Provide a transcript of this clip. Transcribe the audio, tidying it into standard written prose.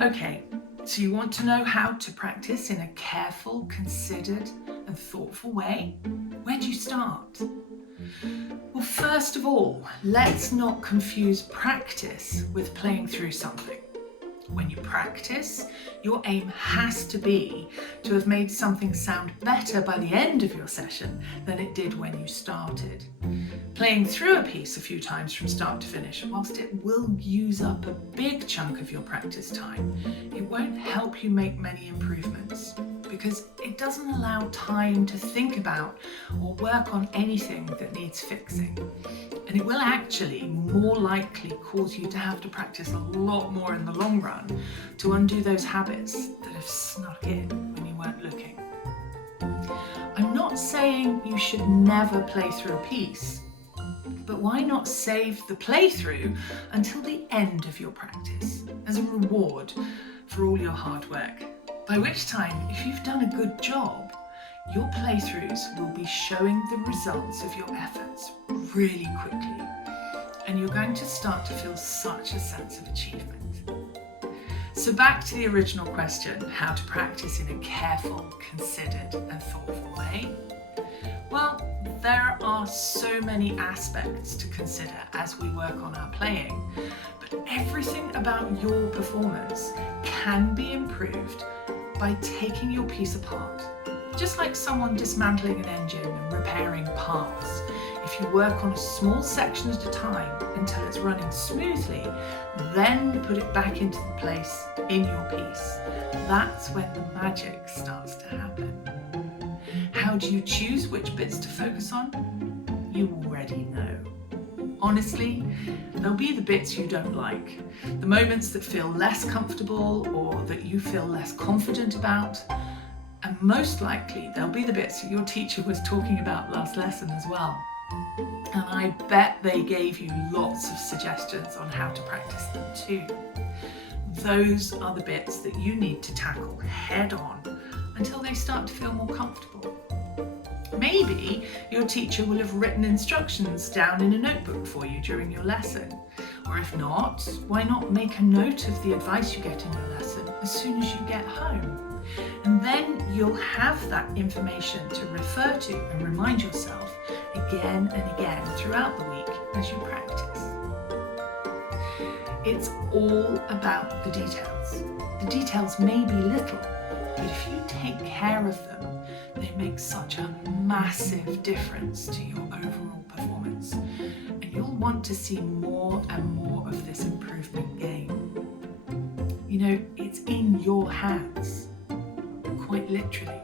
Okay, so you want to know how to practice in a careful, considered, and thoughtful way? Where do you start? Well, first of all, let's not confuse practice with playing through something. When you practice, your aim has to be to have made something sound better by the end of your session than it did when you started. Playing through a piece a few times from start to finish, whilst it will use up a big chunk of your practice time, it won't help you make many improvements because it doesn't allow time to think about or work on anything that needs fixing. And it will actually more likely cause you to have to practice a lot more in the long run to undo those habits that have snuck in when you weren't looking. I'm not saying you should never play through a piece, but why not save the playthrough until the end of your practice as a reward for all your hard work? By which time, if you've done a good job, your playthroughs will be showing the results of your efforts really quickly, and you're going to start to feel such a sense of achievement. So back to the original question, how to practice in a careful, considered and thoughtful way. Well, there are so many aspects to consider as we work on our playing, but everything about your performance can be improved by taking your piece apart. Just like someone dismantling an engine and repairing parts. If you work on a small section at a time until it's running smoothly, then put it back into the place in your piece. That's when the magic starts to happen. How do you choose which bits to focus on? You already know. Honestly, there'll be the bits you don't like, the moments that feel less comfortable or that you feel less confident about. And most likely, there'll be the bits that your teacher was talking about last lesson as well. And I bet they gave you lots of suggestions on how to practice them too. Those are the bits that you need to tackle head on until they start to feel more comfortable. Maybe your teacher will have written instructions down in a notebook for you during your lesson. Or if not, why not make a note of the advice you get in your lesson as soon as you get home? And then you'll have that information to refer to and remind yourself again and again throughout the week as you practice. It's all about the details. The details may be little, but if you take care of them, they make such a massive difference to your overall performance. And you'll want to see more and more of this improvement gain. You know, it's in your hands. Quite literally.